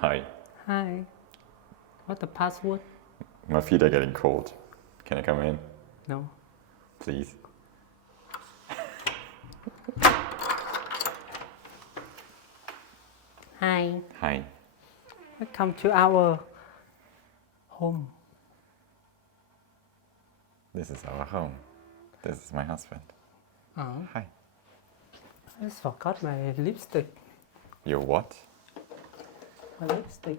Hi. Hi. What's the password? My feet are getting cold. Can I come in, No. please? Hi. Hi. Welcome to our home. This is our home. This is my husband. Oh, Hi. I just forgot my lipstick. Your what? My lipstick.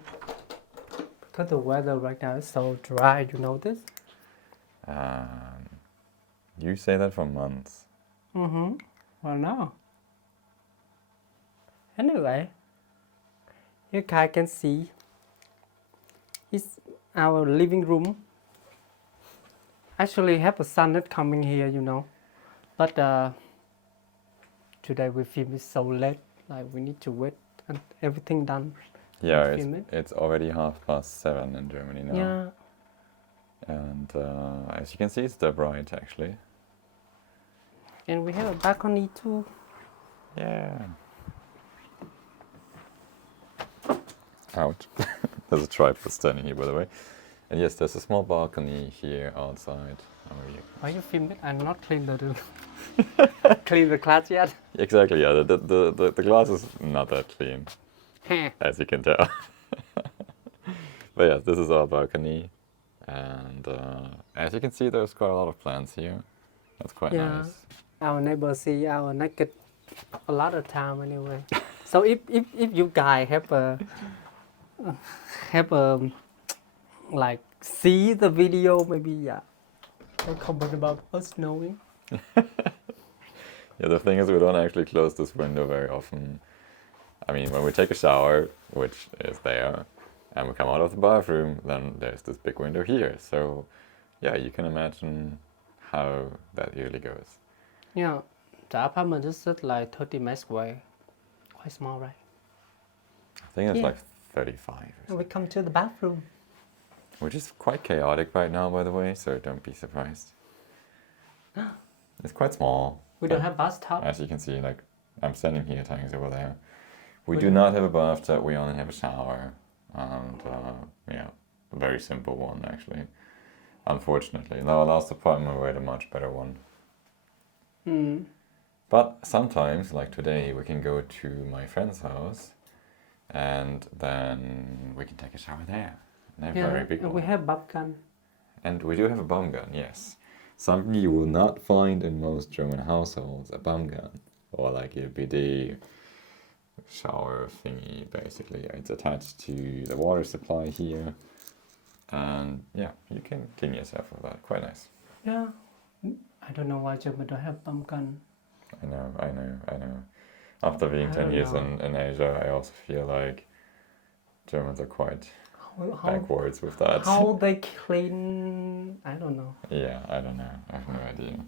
Because the weather right now is so dry, you know this? You say that for months. Mm-hmm. Well, no. Anyway, you guys can see it's our living room. Actually, have a sun that's coming here, you know. But today we film it so late, like we need to wait and everything done. Yeah, and film it. it's already 7:30 in Germany now. Yeah. And as you can see, it's still bright actually. And we have a balcony too. Yeah. Ouch. There's a tripod standing here, by the way. And yes, there's a small balcony here outside. Why you film it? I'm not clean the clean the class yet. Exactly, yeah. The glass is not that clean, as you can tell. But yes, this is our balcony. And as you can see, there's quite a lot of plants here. That's quite nice. Our neighbors see our naked a lot of time anyway. So if you guys have a like see the video, maybe don't comment about us knowing. Yeah, the thing is, we don't actually close this window very often. I mean, when we take a shower, which is there, and we come out of the bathroom, then there's this big window here. So, yeah, you can imagine how that usually goes. Yeah, the apartment is just like 30 meters away. Quite small, right? I think it's Yeah. like 35 or And we something. come to the bathroom. Which is quite chaotic right now, by the way, so don't be surprised. It's quite small. We don't have bathtub. As you can see, like, I'm standing here, Tanya's over there. We We do don't- not have a bathtub, we only have a shower. And, yeah, a very simple one, actually. Unfortunately. In our last apartment, we had a much better one. Mm. But sometimes, like today, we can go to my friend's house, and then we can take a shower there. And they have a very big and one. we have balcony. And we do have a bomb gun, yes. Something you will not find in most German households, a bomb gun. Or like a bidet shower thingy, basically. It's attached to the water supply here. And yeah, you can clean yourself with that. Quite nice. Yeah. I don't know why German don't have pumpkin. I know. After being I 10 don't years know. in Asia, I also feel like Germans are quite How backwards with that. how they clean? I don't know. Yeah, I don't know. I have no idea.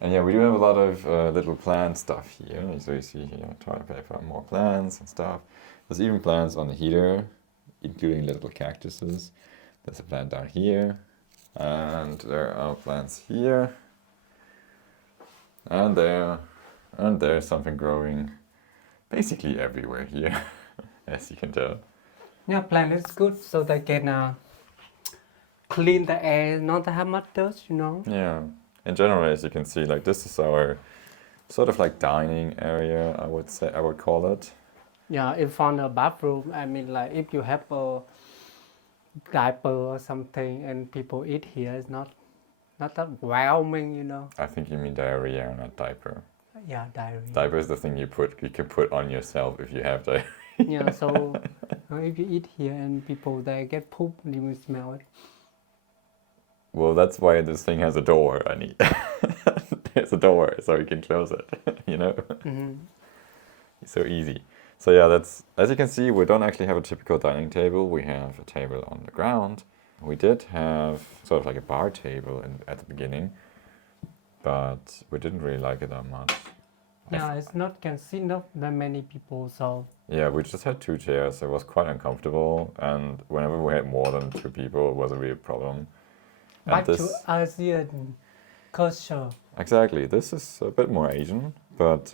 And yeah, we do have a lot of little plant stuff here. So you see here, toilet paper, more plants and stuff. There's even plants on the heater, including little cactuses. There's a plant down here. And there are plants here. And there. And there's something growing basically everywhere here, as you can tell. Yeah, plant is good so they can clean the air, not have much dust, you know. Yeah. In general, as you can see, like this is our sort of like dining area, I would call it. Yeah, if on a bathroom, I mean, like if you have a diaper or something and people eat here, it's not that overwhelming, you know. I think you mean diarrhea, not diaper. Yeah, diarrhea. Diaper is the thing you can put on yourself if you have diarrhea. Yeah, so if you eat here and people they get poop, you will smell it. Well, that's why this thing has a door, Annie. There's a door, so you can close it, you know? Mm-hmm. It's so easy. So yeah, that's, as you can see, we don't actually have a typical dining table. We have a table on the ground. We did have sort of like a bar table at the beginning, but we didn't really like it that much. Yeah, it's not can sit not that many people, so Yeah, we just had 2 chairs. It was quite uncomfortable, and whenever we had more than 2 people, it was a real problem. And back to Asian culture. Exactly, this is a bit more Asian, but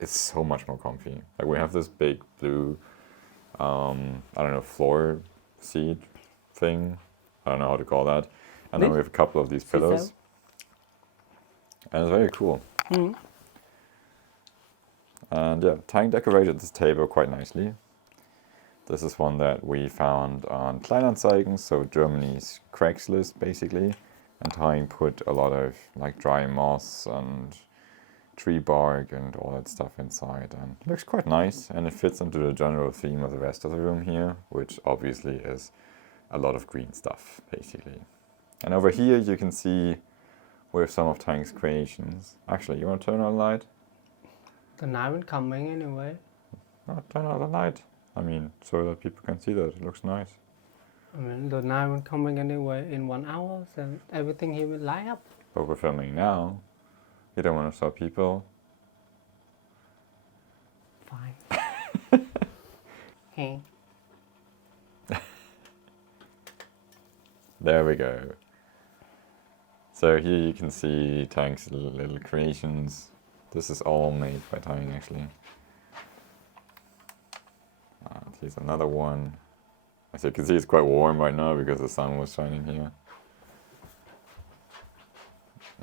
it's so much more comfy. Like we have this big blue I don't know, floor seat thing. I don't know how to call that. And then we have a couple of these pillows. And it's very cool. Mm. And yeah, Tang decorated this table quite nicely. This is one that we found on Kleinanzeigen, so Germany's Craigslist basically. And Tang put a lot of like dry moss and tree bark and all that stuff inside, and it looks quite nice, and it fits into the general theme of the rest of the room here, which obviously is a lot of green stuff basically. And over here you can see with some of Tang's creations. Actually, you want to turn on the light? The night will coming anyway. No, turn on the light. I mean, so that people can see that it looks nice. I mean, the night will coming anyway in 1 hour, so everything here will light up. But we're filming now. You don't want to show people. Fine. Hey. There we go. So here you can see Tang's little creations. This is all made by Tang actually. And here's another one. As you can see, it's quite warm right now because the sun was shining here.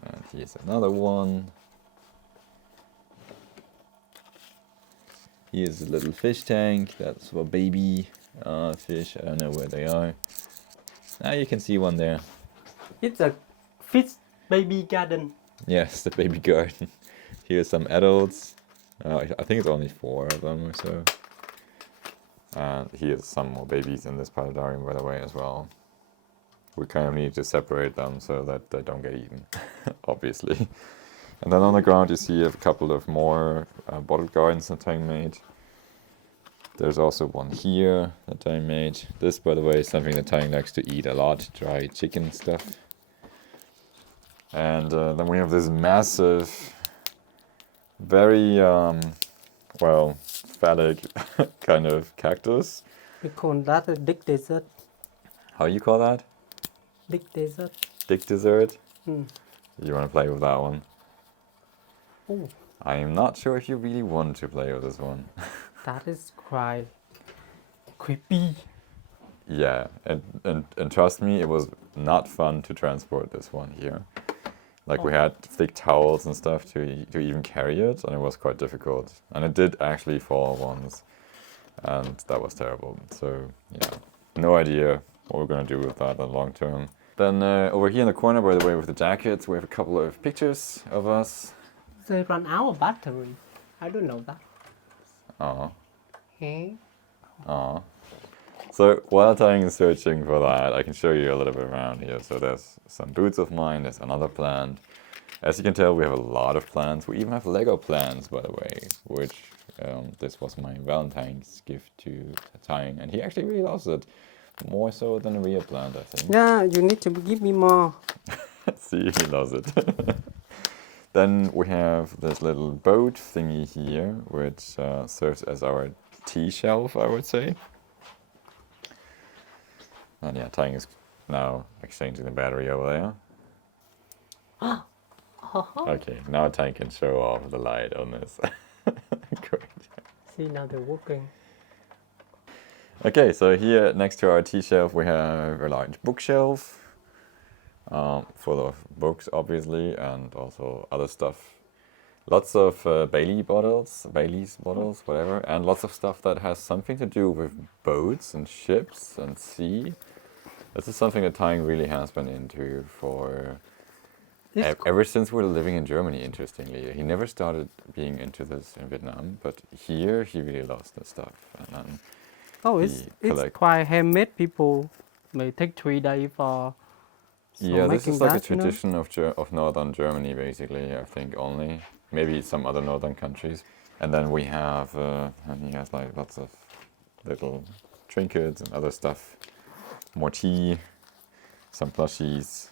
And here's another one. Here's a little fish tank. That's for baby fish. I don't know where they are. Now you can see one there. It's a fish baby garden. Yes, the baby garden. Here's some adults. I think it's only 4 of them or so. And here's some more babies in this paludarium, by the way, as well. We kind of need to separate them so that they don't get eaten, obviously. And then on the ground you see a couple of more bottle gardens that Tang made. There's also one here that Tang made. This, by the way, is something that Tang likes to eat a lot, dry chicken stuff. And then we have this massive, very, well, phallic kind of cactus. We call that a dick desert. How you call that? Dick desert. Dick dessert? Mm. You want to play with that one? Oh, I am not sure if you really want to play with this one. that is quite creepy. Yeah, and trust me, it was not fun to transport this one here. Like we had thick towels and stuff to even carry it, and it was quite difficult. And it did actually fall once, and that was terrible. So yeah, no idea what we're gonna do with that in the long term. Then over here in the corner, by the way, with the jackets, we have a couple of pictures of us. They run out of battery. I don't know that. Aw, Hey. aw. So while Tang is searching for that, I can show you a little bit around here. So there's some boots of mine, there's another plant. As you can tell, we have a lot of plants. We even have Lego plants, by the way, which this was my Valentine's gift to Tang, and he actually really loves it. More so than a real plant, I think. Yeah, you need to give me more. See, he loves it. Then we have this little boat thingy here, which serves as our tea shelf, I would say. And yeah, Tang is now exchanging the battery over there. Okay, now Tang can show off the light on this. Great. See, now they're working. Okay, so here next to our tea shelf we have a large bookshelf full of books, obviously, and also other stuff. Lots of Bailey's bottles, whatever, and lots of stuff that has something to do with boats and ships and sea. This is something that Tang really has been into for ever since we were living in Germany, interestingly. He never started being into this in Vietnam, but here he really loves this stuff. And then Oh, it's quite handmade. People may take 3 days for yeah, this is like a that, you know? tradition of northern Germany, basically, I think only. Maybe some other northern countries. And then we have, and he has like lots of little trinkets and other stuff. More tea, some plushies,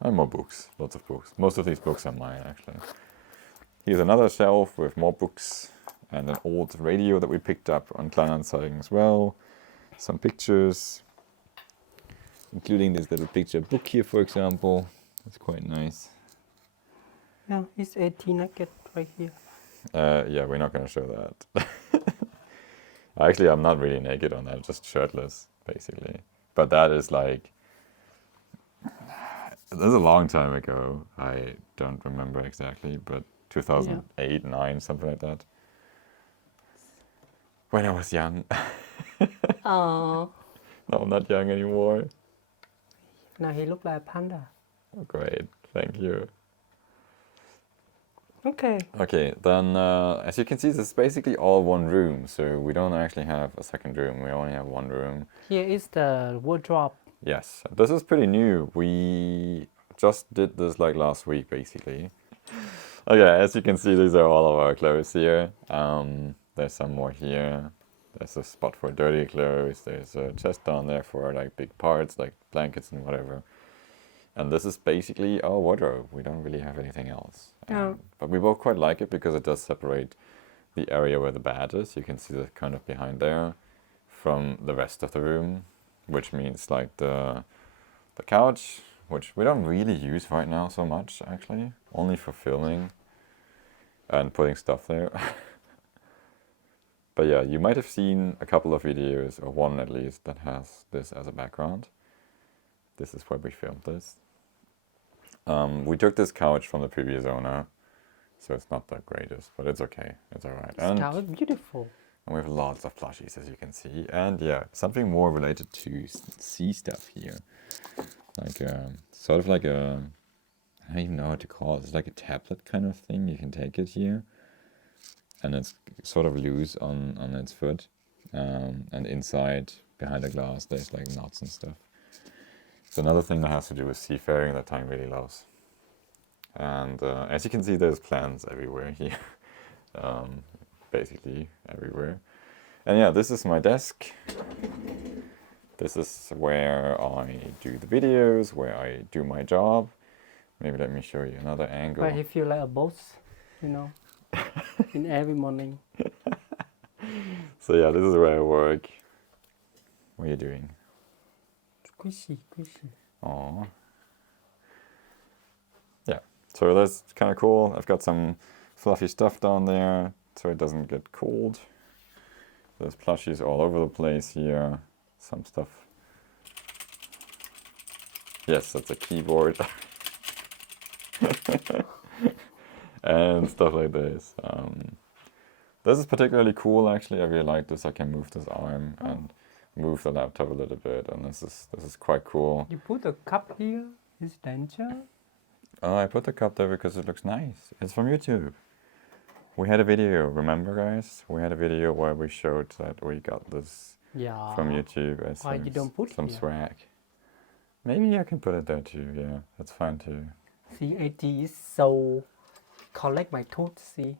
and more books, lots of books. Most of these books are mine, actually. Here's another shelf with more books and an old radio that we picked up on Kleinanzeigen as well. Some pictures, including this little picture book here, for example. It's quite nice. Yeah, it's 18 naked right here. Yeah, we're not going to show that. Actually, I'm not really naked on that, just shirtless, basically. But that is like, this is a long time ago. I don't remember exactly, but 2008, 9, something like that. When I was young. Oh, No, I'm not young anymore. now he look like a panda. Oh, great, thank you. Okay. Okay, then as you can see, this is basically all one room, so we don't actually have a second room, we only have one room. Here is the wardrobe. Yes, this is pretty new. We just did this like last week, basically. Okay, as you can see, these are all of our clothes here. There's some more here. There's a spot for dirty clothes. There's a chest down there for like big parts, like blankets and whatever. And this is basically our wardrobe. We don't really have anything else. Oh. But we both quite like it because it does separate the area where the bed is. You can see that kind of behind there from the rest of the room, which means like the couch, which we don't really use right now so much actually, only for filming and putting stuff there. But yeah, you might have seen a couple of videos, or one at least, that has this as a background. This is where we filmed this. We took this couch from the previous owner, so it's not the greatest, but it's okay. It's alright. This cow is beautiful. And we have lots of plushies, as you can see. And yeah, something more related to sea stuff here. Like sort of like a, I don't even know what to call it. It's like a tablet kind of thing. You can take it here. And it's sort of loose on its foot. And inside, behind the glass, there's like knots and stuff. It's another thing that has to do with seafaring that Tang really loves. And as you can see, there's plants everywhere here. Basically everywhere. And yeah, this is my desk. This is where I do the videos, where I do my job. Maybe let me show you another angle. But I feel like a boss, in every morning. So yeah, this is where I work. What are you doing? Squishy, squishy. Aww. Yeah, so that's kind of cool. I've got some fluffy stuff down there so it doesn't get cold. There's plushies all over the place here. Some stuff. Yes, that's a keyboard. And stuff like this. This is particularly cool actually. I really like this. I can move this arm and move the laptop a little bit, and this is quite cool. You put a cup here? Is danger? Oh, I put the cup there because it looks nice. It's from YouTube. We had a video, remember guys? We had a video where we showed that we got this from YouTube as Why you don't put some here? swag. Maybe I can put it there too, yeah. That's fine too. See, AT is so collect my tooth, see?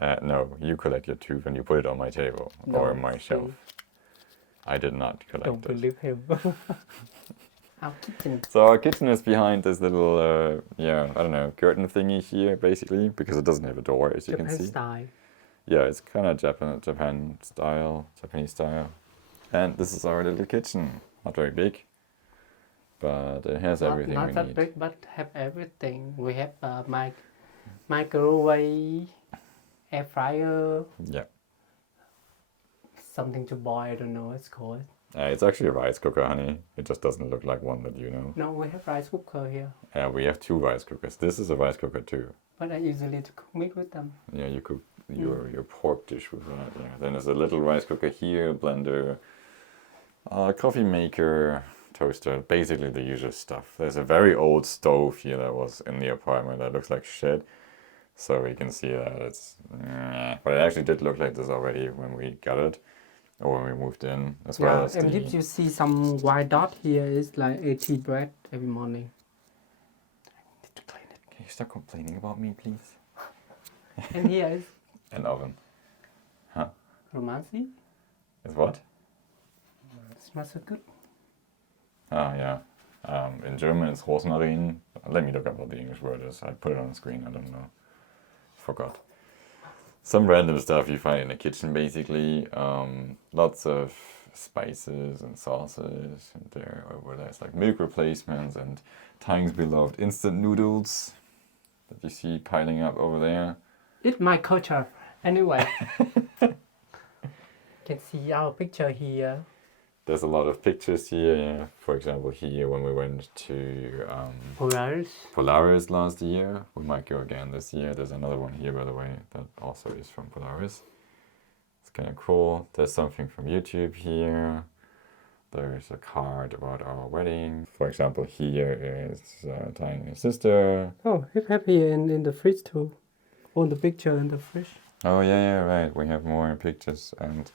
No, you collect your tooth and you put it on my table or No, my see. shelf. I did not collect Don't it. believe him. Our kitchen. So our kitchen is behind this little, I don't know, curtain thingy here, basically, because it doesn't have a door, as you Japan can see. style. Yeah, it's kind of Japanese style. And this is our little kitchen. Not very big, but it has everything Not we that need. big, but have everything. We have a microwave, air fryer, Yeah. something to boil, I don't know what it's called. It's actually a rice cooker, honey. It just doesn't look like one that you know. No, we have rice cooker here. We have 2 rice cookers. This is a rice cooker too. But I usually to cook meat with them. Yeah, you cook your pork dish with that. Yeah. Then there's a little rice cooker here, blender, coffee maker, toaster. Basically the usual stuff. There's a very old stove here that was in the apartment that looks like shit. So we can see that it's, but it actually did look like this already when we got it, or when we moved in, as well as and if you see some white dot here, it's like 80 bread every morning. I need to clean it. Can you stop complaining about me, please? And here is An oven. Huh? romancy. Is what? It smells so good. Oh, yeah. In German it's Rosmarin. Let me look up what the English word is. I put it on the screen, I don't know. Forgot. Some random stuff you find in the kitchen, basically. Lots of spices and sauces. And there's like milk replacements and Tang's beloved instant noodles that you see piling up over there. It's my culture. Anyway. Can see our picture here. There's a lot of pictures here. Yeah. For example, here when we went to Polaris last year. We might go again this year. There's another one here, by the way, that also is from Polaris. It's kind of cool. There's something from YouTube here. There's a card about our wedding. For example, here is tying his sister. Oh, you have here in the fridge too. On the picture in the fridge. Oh yeah, right. We have more pictures and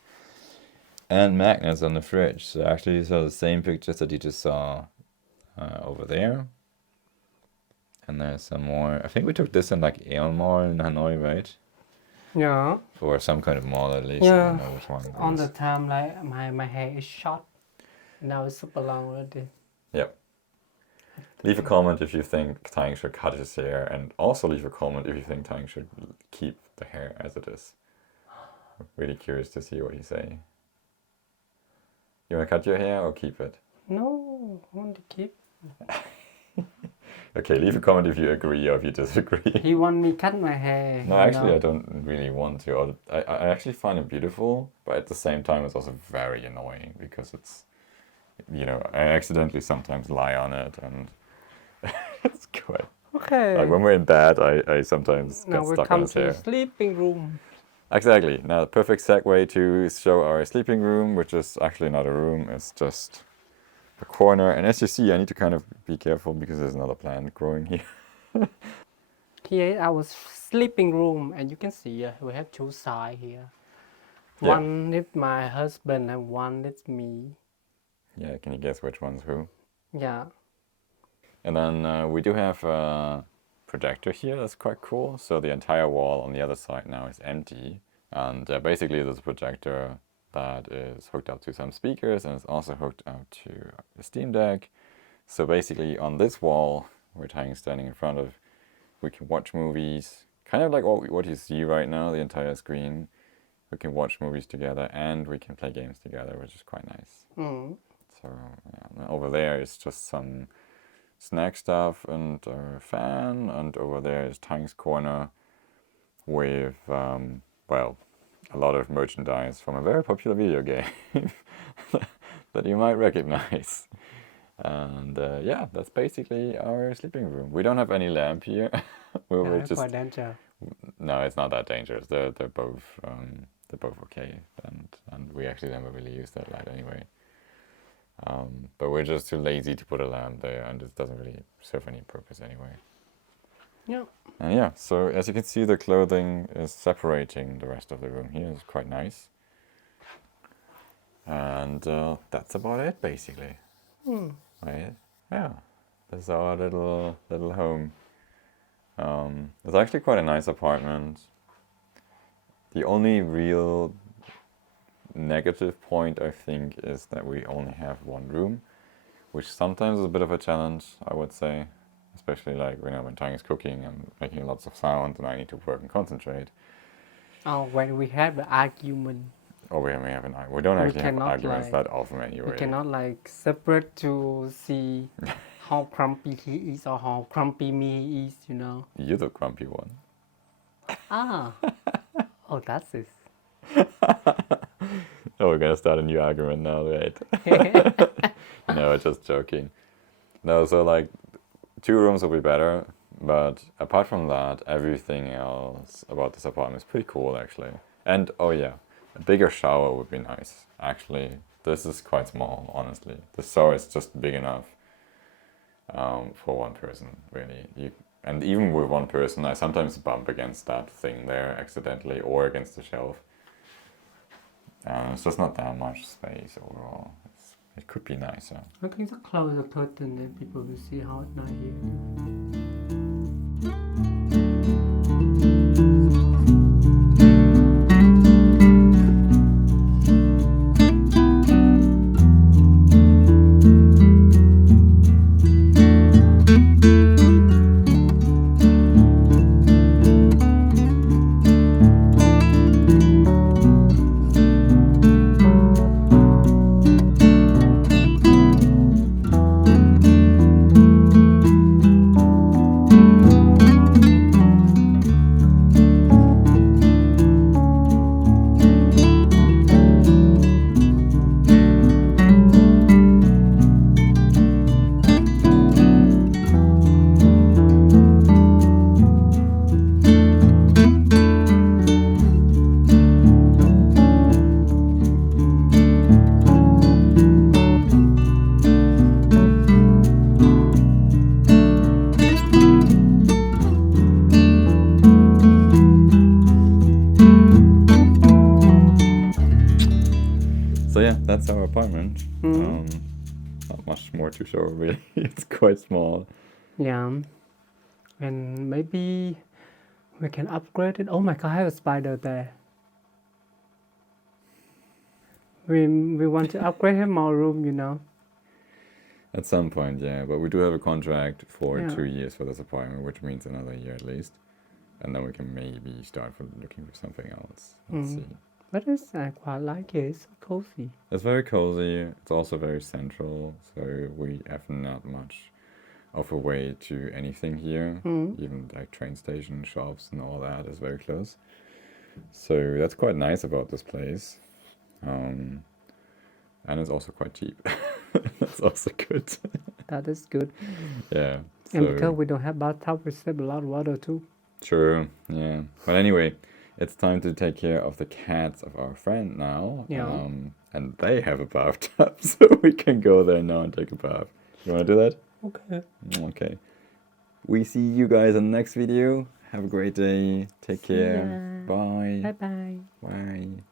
magnets on the fridge. So actually these are the same pictures that you just saw over there. And there's some more. I think we took this in like Aeon Mall in Hanoi, right? Yeah. Or some kind of mall at least. Yeah. I don't know which one it On was. the time, like my hair is short. Now it's super long already. Yep. Leave a comment if you think Tang should cut his hair, and also leave a comment if you think Tang should keep the hair as it is. I'm really curious to see what you say. You want to cut your hair or keep it? No, I want to keep. Okay, leave a comment if you agree or if you disagree. He want me cut my hair. No, actually, I don't really want to. I actually find it beautiful, but at the same time, it's also very annoying because it's, you know, I accidentally sometimes lie on it, and it's quite. Okay. Like when we're in bed, I sometimes Now get we stuck come on his to hair. the sleeping room. Exactly. Now, the perfect segue to show our sleeping room, which is actually not a room, it's just a corner. And as you see, I need to kind of be careful because there's another plant growing here. Here is our sleeping room, and you can see we have two sides here. Yeah. One is my husband and one is me. Yeah, can you guess which one's who? Yeah. And then we do have a projector here, that's quite cool. So the entire wall on the other side now is empty. And basically there's a projector that is hooked up to some speakers and it's also hooked up to the Steam Deck. So basically on this wall, where Tang is standing in front of, we can watch movies, kind of like what you see right now, the entire screen. We can watch movies together and we can play games together, which is quite nice. Mm. So yeah, over there is just some snack stuff and a fan, and over there is Tang's corner with, well, a lot of merchandise from a very popular video game that you might recognize. And yeah, that's basically our sleeping room. We don't have any lamp here. Yeah, it's quite dangerous. No, it's not that dangerous. They're both okay, and we actually never really use that light anyway. But we're just too lazy to put a lamp there, and it doesn't really serve any purpose anyway. Yeah. And yeah, so as you can see, the clothing is separating the rest of the room here. It's quite nice. And that's about it, basically. Mm. Right? Yeah, this is our little home. It's actually quite a nice apartment. The only real negative point, I think, is that we only have one room, which sometimes is a bit of a challenge, I would say. Especially like, you know, when Tang is cooking and making lots of sound and I need to work and concentrate. Oh, when we have the argument. Oh, we don't actually have arguments like, that often anyway. We cannot like separate to see how grumpy he is or how grumpy me is, you know. You're the grumpy one. Ah. Oh, that's it. Oh, we're gonna start a new argument now, right? No, just joking. No, so like 2 rooms will be better, but apart from that, everything else about this apartment is pretty cool actually. And oh yeah, a bigger shower would be nice. Actually, this is quite small, honestly. The shower is just big enough for one person, really. And even with one person, I sometimes bump against that thing there accidentally or against the shelf. It's just not that much space overall. It could be nicer. I think to close the curtain and people will see how it's not here. that's our apartment. Mm. Not much more to show, really. It's quite small. Yeah. And maybe we can upgrade it. Oh my god, I have a spider there. We want to upgrade him more room, you know. At some point, yeah. But we do have a contract for Yeah. 2 years for this apartment, which means another year at least. And then we can maybe start looking for something else. Let's see. But I quite like it. It's so cozy. It's very cozy. It's also very central. So we have not much of a way to anything here. Even like train station, shops, and all that is very close. So that's quite nice about this place. And it's also quite cheap. That's also good. That is good. Yeah. And because we don't have bathtub, we save a lot of water too. True, yeah. But anyway, it's time to take care of the cats of our friend now. Yeah. And they have a bathtub, so we can go there now and take a bath. You want to do that? Okay. Okay. We see you guys in the next video. Have a great day. Take care. ya. Bye. Bye bye. Bye.